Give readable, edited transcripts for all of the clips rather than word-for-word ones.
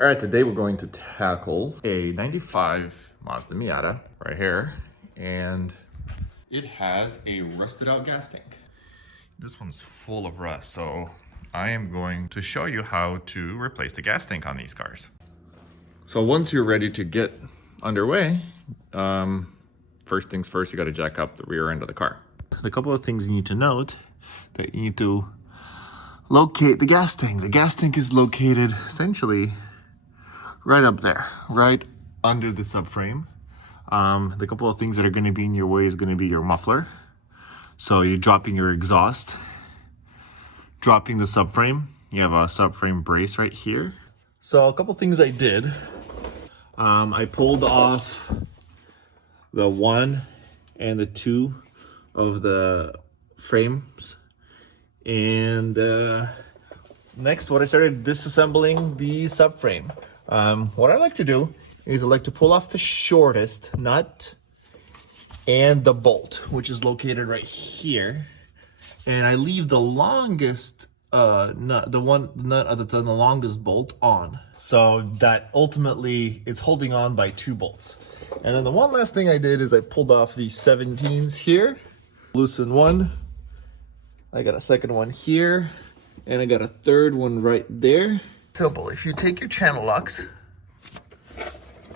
All right, today we're going to tackle a 95 Mazda Miata right here, and it has a rusted out gas tank. This one's full of rust, so I am going to show you how to replace the gas tank on these cars. So once you're ready to get underway, first things first, you got to jack up the rear end of the car. The couple of things you need to note that you need to locate the gas tank. The gas tank is located essentially right up there, right under the subframe. The couple of things that are going to be in your way is going to be your muffler. So you're dropping your exhaust, dropping the subframe. You have a subframe brace right here. So a couple things I did. I pulled off the 1 and the 2 of the frames. And next, what I started disassembling the subframe. What I like to do is I like to pull off the shortest nut and the bolt, which is located right here. And I leave the longest nut, the nut that's on the longest bolt on. So that ultimately it's holding on by 2 bolts. And then the one last thing I did is I pulled off the 17s here. Loosen one. I got a second one here. And I got a third one right there. Simple. If you take your channel locks,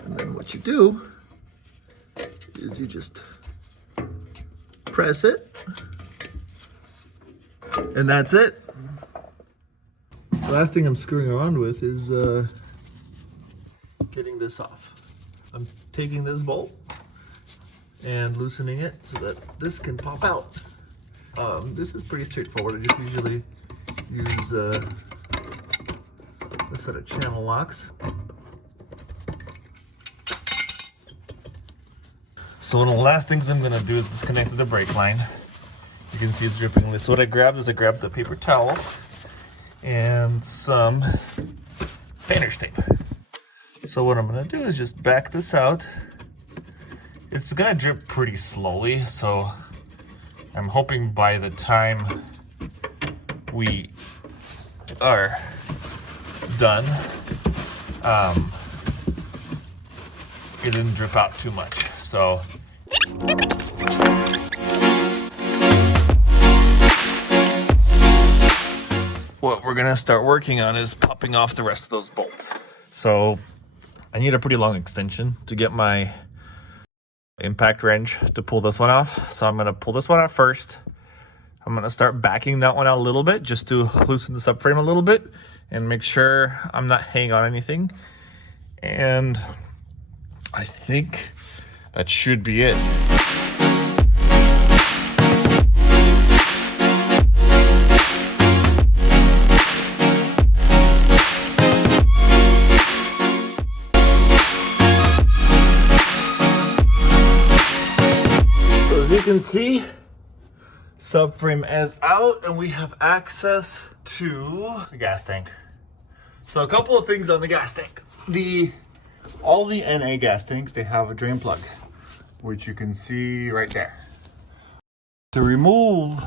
and then what you do is you just press it, and that's it. The last thing I'm screwing around with is getting this off. I'm taking this bolt and loosening it so that this can pop out. This is pretty straightforward. I just usually use a set of channel locks. So one of the last things I'm gonna do is disconnect the brake line. You can see it's dripping. So what I grabbed is I grabbed the paper towel and some painter's tape. So what I'm gonna do is just back this out. It's gonna drip pretty slowly, so I'm hoping by the time we are done, it didn't drip out too much. So what we're gonna start working on is popping off the rest of those bolts. So I need a pretty long extension to get my impact wrench to pull this one off. So I'm gonna pull this one out first. I'm gonna start backing that one out a little bit just to loosen the subframe a little bit and make sure I'm not hanging on anything. And I think that should be it. So as you can see, subframe is out and we have access to the gas tank. So a couple of things on the gas tank. All the NA gas tanks, they have a drain plug, which you can see right there. To remove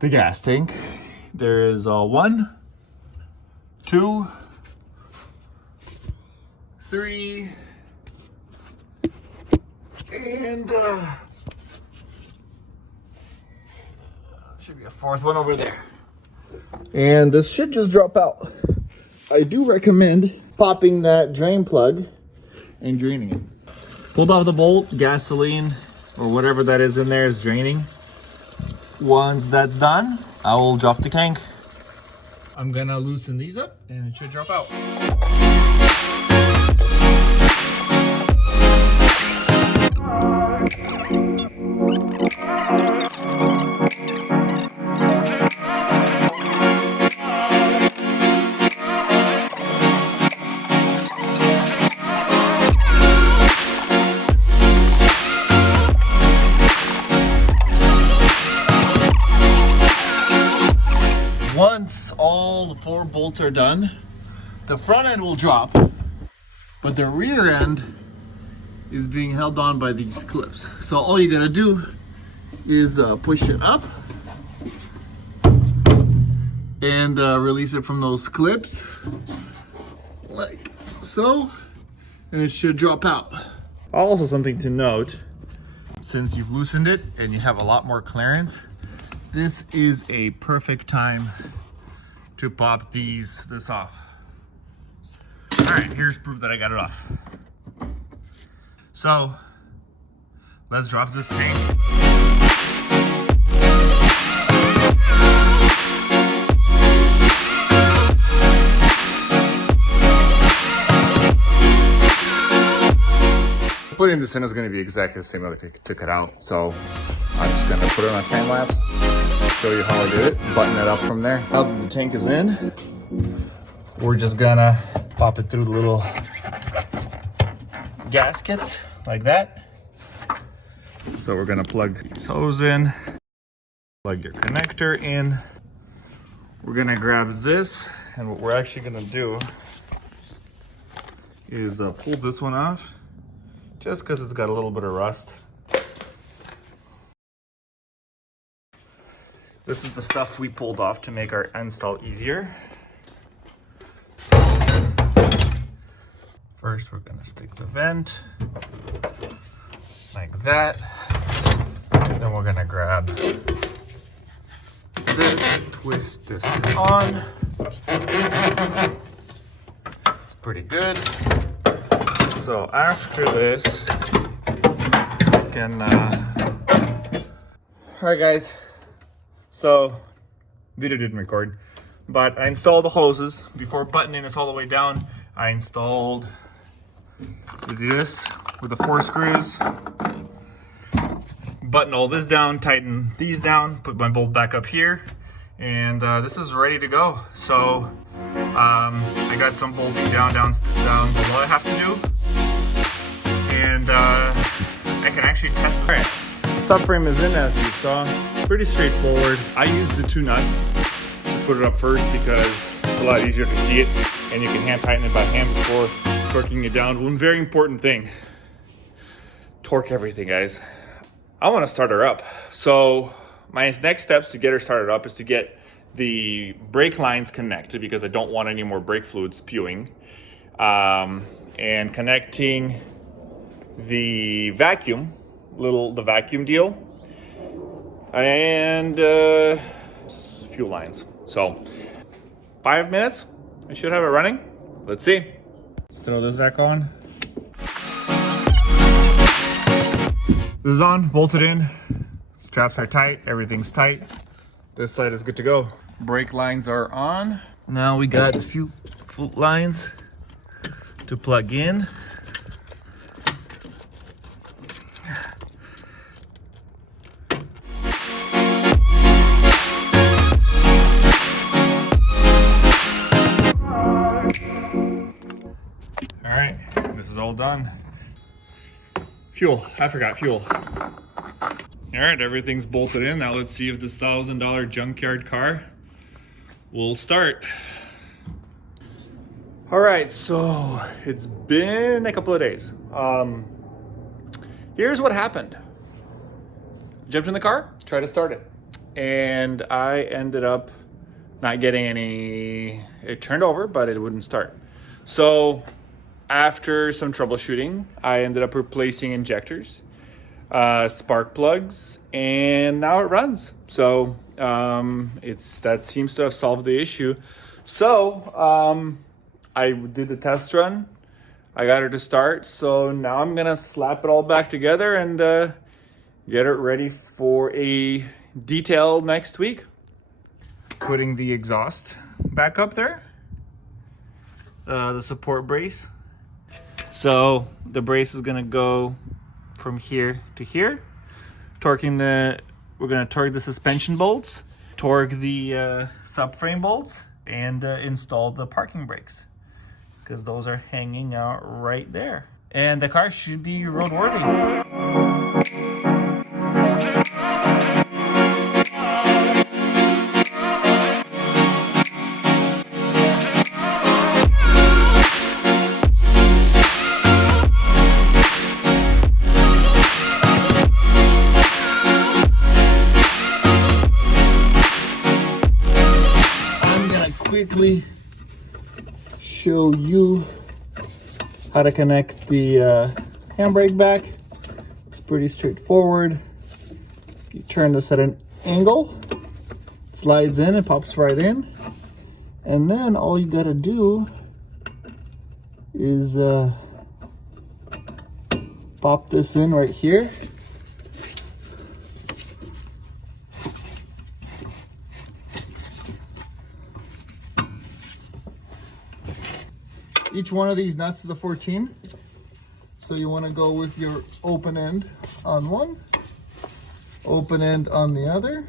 the gas tank, there is a 1, 2, 3, and should be a 4th one over there. And this should just drop out. I do recommend popping that drain plug and draining it. Pulled off the bolt, gasoline or whatever that is in there is draining. Once that's done, I will drop the tank. I'm gonna loosen these up and it should drop out. Once all the 4 bolts are done, the front end will drop, but the rear end is being held on by these clips. So all you gotta do is push it up and release it from those clips. like so, and it should drop out. Also something to note, since you've loosened it and you have a lot more clearance, this is a perfect time to pop this off. All right, here's proof that I got it off. So let's drop this tank. Putting this in is going to be exactly the same way I took it out. So I'm just going to put it on a time lapse, show you how I did it, button it up from there. Now that the tank is in, we're just gonna pop it through the little gaskets like that. So we're gonna plug these hose in, plug your connector in. We're gonna grab this, and what we're actually gonna do is pull this one off, just because it's got a little bit of rust. This is the stuff we pulled off to make our install easier. First, we're gonna stick the vent like that. Then we're gonna grab this, twist this on. It's pretty good. So after this, we can, all right guys, so video didn't record, but I installed the hoses. Before buttoning this all the way down, I installed this with the 4 screws. Button all this down, tighten these down, put my bolt back up here, and this is ready to go. So I got some bolting down below I have to do, and I can actually test it. All right, subframe is in as you saw. Pretty straightforward. I used the 2 nuts to put it up first because it's a lot easier to see it, and you can hand tighten it by hand before torquing it down. One very important thing, torque everything, guys. I want to start her up. So my next steps to get her started up is to get the brake lines connected, because I don't want any more brake fluid spewing, and connecting the vacuum deal, and fuel lines. So 5 minutes, I should have it running. Let's see. Let's throw this back on. This is on, bolted in. Straps are tight, everything's tight. This side is good to go. Brake lines are on. Now we got a few foot lines to plug in. All right, this is all done. Fuel, I forgot fuel. All right, everything's bolted in. Now let's see if this $1,000 junkyard car will start. All right, so it's been a couple of days. Here's what happened. Jumped in the car, tried to start it, and I ended up not getting any, it turned over, but it wouldn't start. So after some troubleshooting, I ended up replacing injectors, spark plugs, and now it runs. So that seems to have solved the issue. So I did the test run. I got her to start. So now I'm gonna slap it all back together and get it ready for a detail next week. Putting the exhaust back up there, the support brace. So the brace is gonna go from here to here. We're gonna torque the suspension bolts, torque the subframe bolts, and install the parking brakes, because those are hanging out right there. And the car should be roadworthy. Quickly show you how to connect the handbrake back. It's pretty straightforward. You turn this at an angle, it slides in, it pops right in, and then all you gotta do is pop this in right here. Each one of these nuts is a 14. So you want to go with your open end on one, open end on the other,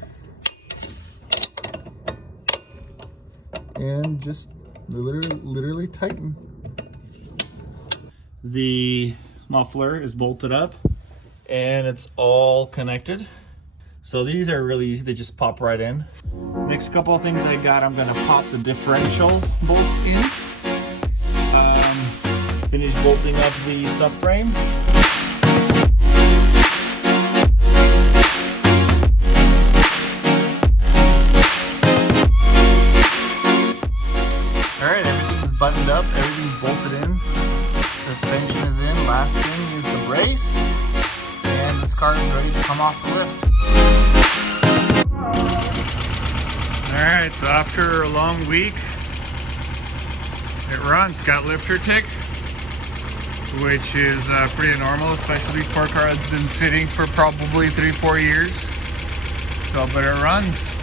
and just literally tighten. The muffler is bolted up and it's all connected. So these are really easy, they just pop right in. Next couple of things I got, I'm gonna pop the differential bolts in. Finish bolting up the subframe. Alright, everything's buttoned up, everything's bolted in. Suspension is in, last thing is the brace. And this car is ready to come off the lift. Alright, so after a long week, it runs. Got lifter tick, which is pretty normal, especially for a car that's been sitting for probably 3-4 years. So, but it runs.